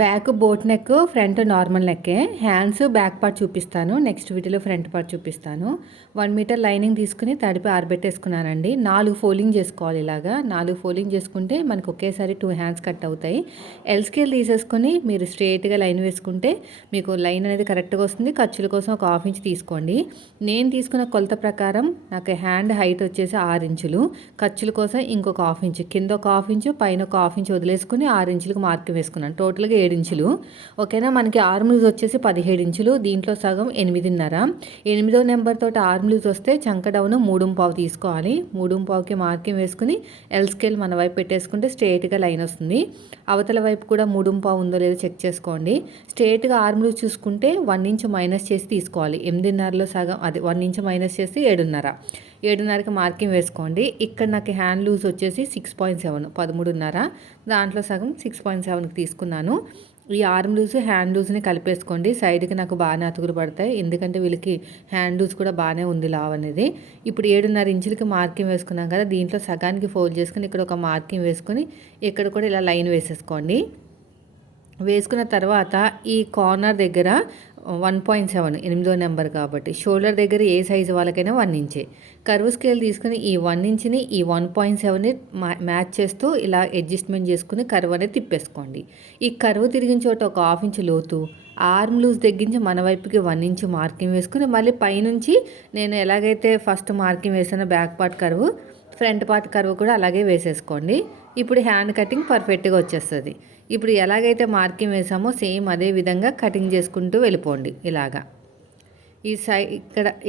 Back boat neck, front normal నెక్కే. Hands back part చూపిస్తాను, next వీడియోలో ఫ్రంట్ పార్ట్ చూపిస్తాను. 1 మీటర్ లైనింగ్ తీసుకుని తడిపి ఆరబెట్టేసుకున్నానండి. 4 ఫోల్డింగ్ చేసుకోవాలి. ఇలాగా 4 ఫోల్డింగ్ చేసుకుంటే మనకు ఒకేసారి 2 హ్యాండ్స్ కట్ అవుతాయి. ఎల్ స్కేల్ తీసేసుకొని మీరు స్ట్రేట్గా లైన్ వేసుకుంటే మీకు లైన్ అనేది కరెక్ట్గా వస్తుంది. ఖర్చుల కోసం ఒక 1/2 ఇంచ్ తీసుకోండి. నేను తీసుకున్న కొలత ప్రకారం నాకు హ్యాండ్ హైట్ వచ్చేసి 6 ఇంచులు. ఖర్చుల కోసం ఇంకొక 1/2 ఇంచ్, కింద ఒక 1/2 ఇంచ్, పైన ఒక 1/2 ఇంచ్ వదిలేసుకుని 6 ఇంచులకు మార్క్ వేసుకున్నాను. టోటల్గా 7 ఇంచులు. ఓకేనా. మనకి ఆర్మ్ లూజ్ వచ్చేసి 17 ఇంచులు. దీంట్లో సగం 8.5. 8వ నెంబర్ తోటి ఆర్మ్ లూజ్ వస్తే చంక డౌన్ 3.5 తీసుకోవాలి. 3.5కి మార్కింగ్ వేసుకుని ఎల్ స్కేల్ మన వైపు పెట్టేసుకుంటే స్ట్రేట్గా లైన్ వస్తుంది. అవతల వైపు కూడా 3.5 ఉందో లేదో చెక్ చేసుకోండి. స్ట్రేట్గా ఆర్మ్ లూజ్ చూసుకుంటే 1 ఇంచ్ మైనస్ చేసి తీసుకోవాలి. 8.5లో సగం, అది 1 ఇంచ్ మైనస్ చేసి 7.5. 7.5కి మార్కింగ్ వేసుకోండి. ఇక్కడ నాకు హ్యాండ్ లూజ్ వచ్చేసి 6.7, 13.5. దాంట్లో సగం 6.7కి తీసుకున్నాను. ఈ ఆర్మ్ లూజ్ హ్యాండ్ లూజ్ని కలిపేసుకోండి. సైడ్కి నాకు బాగానే అతుకులు పడతాయి, ఎందుకంటే వీళ్ళకి హ్యాండ్ లూజ్ కూడా బాగానే ఉంది లావ్ అనేది. ఇప్పుడు 7.5 ఇంచులకి మార్కింగ్ వేసుకున్నాం కదా, దీంట్లో సగానికి ఫోల్డ్ చేసుకుని ఇక్కడ ఒక మార్కింగ్ వేసుకొని ఇక్కడ కూడా ఇలా లైన్ వేసేసుకోండి. వేసుకున్న తర్వాత ఈ కార్నర్ దగ్గర 1.7, 8వ నెంబర్ కాబట్టి షోల్డర్ దగ్గర ఏ సైజు వాళ్ళకైనా 1 ఇంచే. కర్వ్ స్కేల్ తీసుకుని ఈ 1 ఇంచ్ని ఈ 1.7ని మ్యాచ్ చేస్తూ ఇలా అడ్జస్ట్మెంట్ చేసుకుని కర్వ్ అనేది తిప్పేసుకోండి. ఈ కర్వ్ తిరిగిన చోట ఒక 1/2 ఇంచ్ లోతు, ఆర్మ్ లూజ్ తగ్గించి మన వైపుకి 1 ఇంచ్ మార్కింగ్ వేసుకుని మళ్ళీ పైనుంచి నేను ఎలాగైతే ఫస్ట్ మార్కింగ్ వేసానో back part curve, front part curve కూడా అలాగే వేసేసుకోండి. ఇప్పుడు హ్యాండ్ కటింగ్ పర్ఫెక్ట్గా వచ్చేస్తుంది. ఇప్పుడు ఎలాగైతే మార్కింగ్ వేసామో సేమ్ అదే విధంగా కటింగ్ చేసుకుంటూ వెళ్ళిపోండి. ఇలాగా ఈ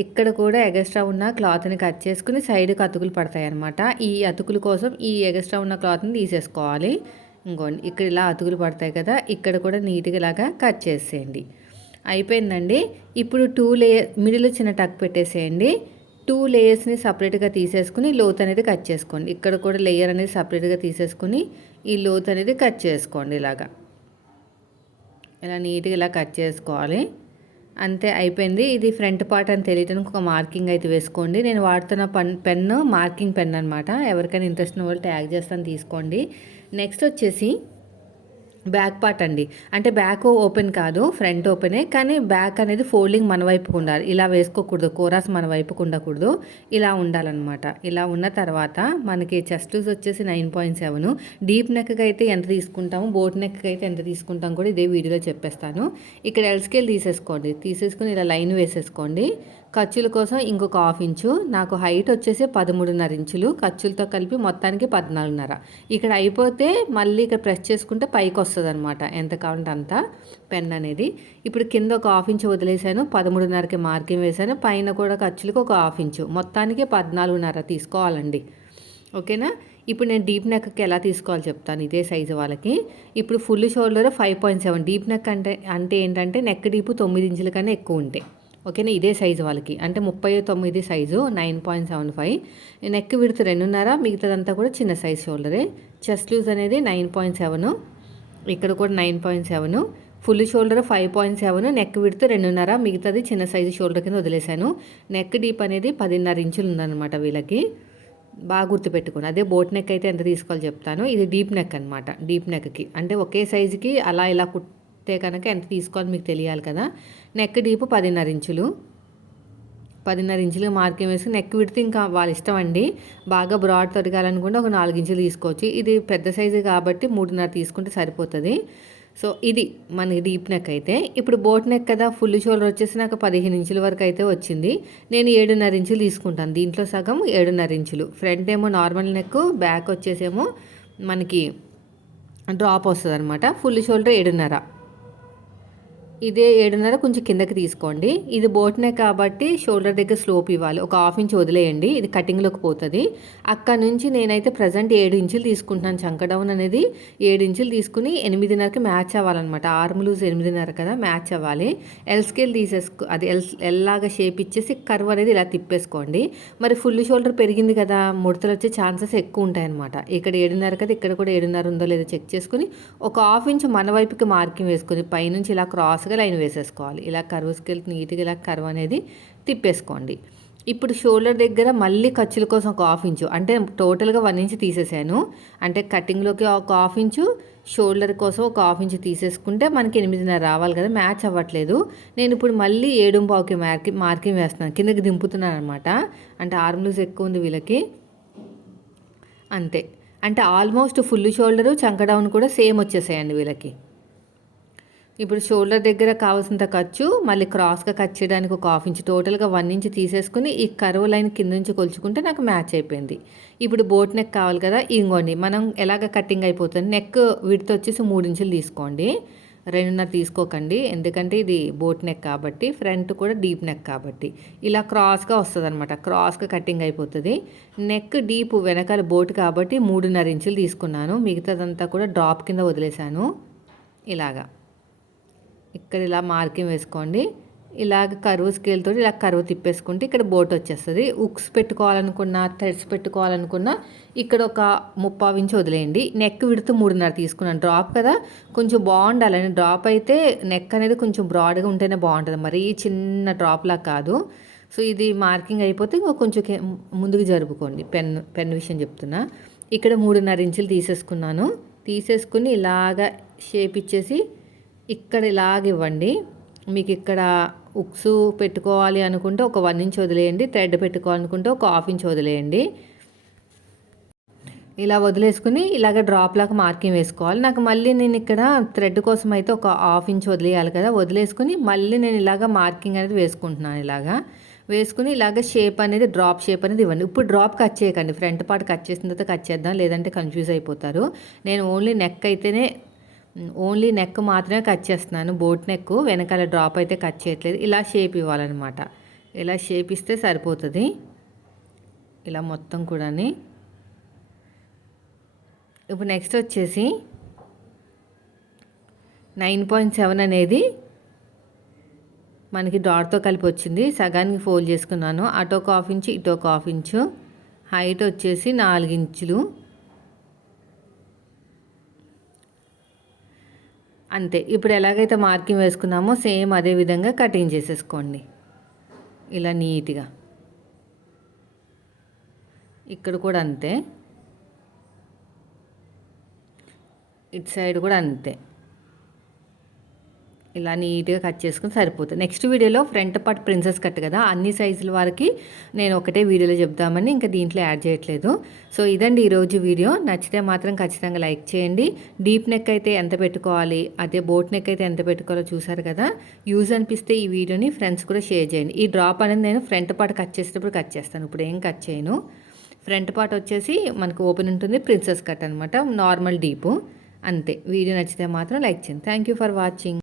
ఇక్కడ కూడా ఎగస్ట్రా ఉన్న క్లాత్ని కట్ చేసుకుని సైడ్కి అతుకులు పడతాయి అన్నమాట. ఈ అతుకుల కోసం ఈ ఎగస్ట్రా ఉన్న క్లాత్ని తీసేసుకోవాలి. ఇంకోండి ఇక్కడ ఇలా అతుకులు పడతాయి కదా, ఇక్కడ కూడా నీట్గా ఇలాగా కట్ చేసేయండి. అయిపోయిందండి. ఇప్పుడు 2 లేయర్ మిడిల్ చిన్న టక్ పెట్టేసేయండి. 2 లేయర్స్ని సపరేట్గా తీసేసుకుని లోత్ అనేది కట్ చేసుకోండి. ఇక్కడ కూడా లేయర్ అనేది సపరేట్గా తీసేసుకుని ఈ లోత్ అనేది కట్ చేసుకోండి. ఇలాగా ఇలా నీట్గా ఇలా కట్ చేసుకోవాలి. అంతే, అయిపోయింది. ఇది ఫ్రంట్ పార్ట్ అని తెలియటానికి ఒక మార్కింగ్ అయితే వేసుకోండి. నేను వాడుతున్న పెన్ను మార్కింగ్ పెన్ అనమాట. ఎవరికైనా ఇంట్రెస్ట్ ఉన్న వాళ్ళు ట్యాగ్ చేస్తాను, తీసుకోండి. నెక్స్ట్ వచ్చేసి బ్యాక్ పార్ట్ అండి. అంటే బ్యాక్ ఓపెన్ కాదు, ఫ్రంట్ ఓపెనే, కానీ బ్యాక్ అనేది ఫోల్డింగ్ మన వైపుకు ఉండాలి. ఇలా వేసుకోకూడదు, కోరాస్ మన వైపుకు ఉండకూడదు, ఇలా ఉండాలన్నమాట. ఇలా ఉన్న తర్వాత మనకి చెస్ట్ లూజ్ వచ్చేసి 9.7. డీప్ నెక్కి అయితే ఎంత తీసుకుంటాము, బోట్ నెక్కి అయితే ఎంత తీసుకుంటాం కూడా ఇదే వీడియోలో చెప్పేస్తాను. ఇక్కడ ఎల్ స్కేల్ తీసేసుకోండి. తీసేసుకుని ఇలా లైన్ వేసేసుకోండి. ఖర్చుల కోసం ఇంకొక 1/2 ఇంచు. నాకు హైట్ వచ్చేసి 13.5 ఇంచులు. ఖర్చులతో కలిపి మొత్తానికి 14.5. ఇక్కడ అయిపోతే మళ్ళీ ఇక్కడ ప్రెస్ చేసుకుంటే పైకి వస్తుంది అనమాట, ఎంత కావాలంటే అంత పెన్ అనేది. ఇప్పుడు కింద ఒక 1/2 ఇంచు వదిలేసాను, 13.5కి మార్కింగ్ వేసాను. పైన కూడా ఖర్చులకు ఒక 1/2 ఇంచు, మొత్తానికి 14.5 తీసుకోవాలండి. ఓకేనా. ఇప్పుడు నేను డీప్ నెక్కి ఎలా తీసుకోవాలో చెప్తాను, ఇదే సైజు వాళ్ళకి. ఇప్పుడు ఫుల్ షోల్డర్ 5.7. డీప్ నెక్ అంటే ఏంటంటే నెక్ డీపు 9 ఇంచుల కన్నా ఎక్కువ ఉంటాయి. ఓకేనా. ఇదే సైజు వాళ్ళకి, అంటే 39 సైజు 9.75. నెక్ విడత 2.5, మిగతాదంతా కూడా చిన్న సైజ్ షోల్డరే. చెస్ట్ లూజ్ అనేది 9.7, ఇక్కడ కూడా 9.7. ఫుల్ షోల్డర్ 5.7, నెక్ విడత 2.5, మిగతాది చిన్న సైజు షోల్డర్ కింద వదిలేశాను. నెక్ డీప్ అనేది 10.5 ఇంచులు ఉందన్నమాట వీళ్ళకి. బాగా గుర్తుపెట్టుకోండి. అదే బోట్ నెక్ అయితే ఎంత తీసుకోవాలో చెప్తాను. ఇది డీప్ నెక్ అనమాట. డీప్ నెక్కి అంటే ఒకే సైజుకి అలా ఇలా కుట్టే కనుక ఎంత తీసుకోవాలో మీకు తెలియాలి కదా. నెక్ డీప్ 10.5 ఇంచులు. 10.5 ఇంచులు మార్కింగ్ వేసి నెక్ విడితే ఇంకా వాళ్ళ ఇష్టం అండి. బాగా బ్రాడ్ తొడగాలనుకుంటే ఒక 4 ఇంచులు తీసుకోవచ్చు. ఇది పెద్ద సైజు కాబట్టి 3.5 తీసుకుంటే సరిపోతుంది. సో ఇది మనకి డీప్ నెక్ అయితే. ఇప్పుడు బోట్ నెక్ కదా, ఫుల్ షోల్డర్ వచ్చేసి నాకు 15 ఇంచుల వరకు అయితే వచ్చింది. నేను 7.5 ఇంచులు తీసుకుంటాను. దీంట్లో సగం 7.5 ఇంచులు. ఫ్రంట్ ఏమో నార్మల్ నెక్, బ్యాక్ వచ్చేసేమో మనకి డ్రాప్ వస్తుంది అనమాట. Full shoulder 7.5. ఇదే 7.5 కొంచెం కిందకి తీసుకోండి. ఇది బోట్ నెక్ కాబట్టి షోల్డర్ దగ్గర స్లోప్ ఇవ్వాలి. ఒక 1/2 ఇంచ్ వదిలేయండి, ఇది కటింగ్లోకి పోతుంది. అక్కడ నుంచి నేనైతే ప్రజెంట్ 7 ఇంచులు తీసుకుంటున్నాను. చంక డౌన్ అనేది 7 ఇంచులు తీసుకుని 8.5కి మ్యాచ్ అవ్వాలన్నమాట. ఆర్మ్ లూజ్ 8.5 కదా, మ్యాచ్ అవ్వాలి. ఎల్ స్కేల్ అది ఎల్లాగా షేప్ ఇచ్చేసి కర్వ్ అనేది ఇలా తిప్పేసుకోండి. మరి ఫుల్ షోల్డర్ పెరిగింది కదా, ముడతలు వచ్చే ఛాన్సెస్ ఎక్కువ ఉంటాయన్నమాట. ఇక్కడ 7.5 కదా, ఇక్కడ కూడా 7.5 ఉందో లేదో చెక్ చేసుకుని ఒక 1/2 ఇంచ్ మన వైపుకి మార్కింగ్ వేసుకొని పైనుంచి ఇలా క్రాస్గా లైన్ వేసేసుకోవాలి. ఇలా కర్వ్ స్కేల్ నీట్గా ఇలా కర్వ్ అనేది తిప్పేసుకోండి. ఇప్పుడు షోల్డర్ దగ్గర మళ్ళీ ఖర్చుల కోసం ఒక 1/2 ఇంచు, అంటే టోటల్గా 1 ఇంచ్ తీసేసాను. అంటే కటింగ్లోకి ఒక 1/2 ఇంచు, షోల్డర్ కోసం ఒక హాఫ్ ఇంచ్ తీసేసుకుంటే మనకి 8.5 రావాలి కదా, మ్యాచ్ అవ్వట్లేదు. నేను ఇప్పుడు మళ్ళీ 7.5కి మార్కింగ్ వేస్తున్నాను, కిందకి దింపుతున్నాను అనమాట. అంటే ఆర్మ్ లూజ్ ఎక్కువ ఉంది వీళ్ళకి, అంతే. అంటే ఆల్మోస్ట్ ఫుల్ షోల్డరు చంక డౌన్ కూడా సేమ్ వచ్చేసాయండి వీళ్ళకి. ఇప్పుడు షోల్డర్ దగ్గర కావాల్సినంత ఖర్చు, మళ్ళీ క్రాస్గా కట్ చేయడానికి ఒక హాఫ్ ఇంచ్, టోటల్గా 1 ఇంచ్ తీసేసుకుని ఈ కర్వ్ లైన్ కింద నుంచి కొలుచుకుంటే నాకు మ్యాచ్ అయిపోయింది. ఇప్పుడు బోట్ నెక్ కావాలి కదా, ఇంకోండి మనం ఎలాగ కటింగ్ అయిపోతుంది. నెక్ విడ్త్ వచ్చేసి 3 ఇంచులు తీసుకోండి, 2.5 తీసుకోకండి. ఎందుకంటే ఇది బోట్ నెక్ కాబట్టి, ఫ్రంట్ కూడా డీప్ నెక్ కాబట్టి ఇలా క్రాస్గా వస్తుంది అనమాట. క్రాస్గా కటింగ్ అయిపోతుంది. నెక్ డీప్ వెనకాల బోట్ కాబట్టి 3.5 ఇంచులు తీసుకున్నాను. మిగతాదంతా కూడా డ్రాప్ కింద వదిలేశాను. ఇలాగా ఇక్కడ ఇలా మార్కింగ్ వేసుకోండి. ఇలాగ కరువు స్కేల్ తోటి ఇలా కరువు తిప్పేసుకుంటే ఇక్కడ బోట్ వచ్చేస్తుంది. ఉక్స్ పెట్టుకోవాలనుకున్నా, థ్రెడ్స్ పెట్టుకోవాలనుకున్నా ఇక్కడ ఒక 3/4 ఇంచ్ వదిలేయండి. నెక్ విడుతూ 3.5 తీసుకున్నాను. డ్రాప్ కదా, కొంచెం బాగుండాలని. డ్రాప్ అయితే నెక్ అనేది కొంచెం బ్రాడ్గా ఉంటేనే బాగుంటుంది, మరీ చిన్న డ్రాప్లా కాదు. సో ఇది మార్కింగ్ అయిపోతే ఇంకో కొంచెం ముందుకు జరుపుకోండి. పెన్ విషయం చెప్తున్నా. ఇక్కడ 3.5 ఇంచులు తీసేసుకున్నాను. తీసేసుకుని ఇలాగ షేప్ ఇచ్చేసి ఇక్కడ ఇలాగ ఇవ్వండి. మీకు ఇక్కడ ఉక్స్ పెట్టుకోవాలి అనుకుంటే ఒక 1 ఇంచ్ వదిలేయండి, థ్రెడ్ పెట్టుకోవాలనుకుంటే ఒక హాఫ్ ఇంచ్ వదిలేయండి. ఇలా వదిలేసుకుని ఇలాగ డ్రాప్ లాగా మార్కింగ్ వేసుకోవాలి. నాకు మళ్ళీ నేను ఇక్కడ థ్రెడ్ కోసం అయితే ఒక హాఫ్ ఇంచ్ వదిలేయాలి కదా, వదిలేసుకుని మళ్ళీ నేను ఇలాగ మార్కింగ్ అనేది వేసుకుంటున్నాను. ఇలాగా వేసుకుని ఇలాగ షేప్ అనేది, డ్రాప్ షేప్ అనేది ఇవ్వండి. ఇప్పుడు డ్రాప్ కట్ చేయకండి, ఫ్రంట్ పార్ట్ కట్ చేసిన తర్వాత కట్ చేద్దాం, లేదంటే కన్ఫ్యూజ్ అయిపోతారు. నేను ఓన్లీ నెక్ మాత్రమే కట్ చేస్తున్నాను, బోట్ నెక్. వెనకాల డ్రాప్ అయితే కట్ చేయట్లేదు. ఇలా షేప్ ఇవ్వాలన్నమాట. ఇలా షేప్ ఇస్తే సరిపోతుంది. ఇలా మొత్తం కూడా. ఇప్పుడు నెక్స్ట్ వచ్చేసి 9.7 అనేది మనకి డాట్తో కలిపి వచ్చింది. సగానికి ఫోల్డ్ చేసుకున్నాను. అటు ఒక హాఫ్ ఇంచు, ఇటు ఒక హాఫ్ ఇంచు. హైట్ వచ్చేసి 4 ఇంచులు అంతే. ఇప్పుడు ఎలాగైతే మార్కింగ్ వేసుకున్నామో సేమ్ అదే విధంగా కటింగ్ చేసేసుకోండి ఇలా నీట్గా. ఇక్కడ కూడా అంతే, ఇటు సైడ్ కూడా అంతే. ఇలా నీట్గా కట్ చేసుకుని సరిపోతుంది. నెక్స్ట్ వీడియోలో ఫ్రంట్ పార్ట్ ప్రిన్సెస్ కట్ కదా, అన్ని సైజుల వారికి నేను ఒకటే వీడియోలో చెప్దామని ఇంకా దీంట్లో యాడ్ చేయట్లేదు. సో ఇదండి ఈరోజు వీడియో. నచ్చితే మాత్రం ఖచ్చితంగా లైక్ చేయండి. డీప్ నెక్ అయితే ఎంత పెట్టుకోవాలి, అదే బోట్ నెక్ అయితే ఎంత పెట్టుకోవాలో చూసారు కదా. యూజ్ అనిపిస్తే ఈ వీడియోని ఫ్రెండ్స్ కూడా షేర్ చేయండి. ఈ డ్రాప్ అనేది నేను ఫ్రంట్ పార్ట్ కట్ చేసేటప్పుడు కట్ చేస్తాను, ఇప్పుడు ఏం కట్ చేయను. ఫ్రంట్ పార్ట్ వచ్చేసి మనకు ఓపెన్ ఉంటుంది, ప్రిన్సెస్ కట్ అనమాట, నార్మల్ డీపు అంతే. వీడియో నచ్చితే మాత్రం లైక్ చేయండి. Thank you for watching.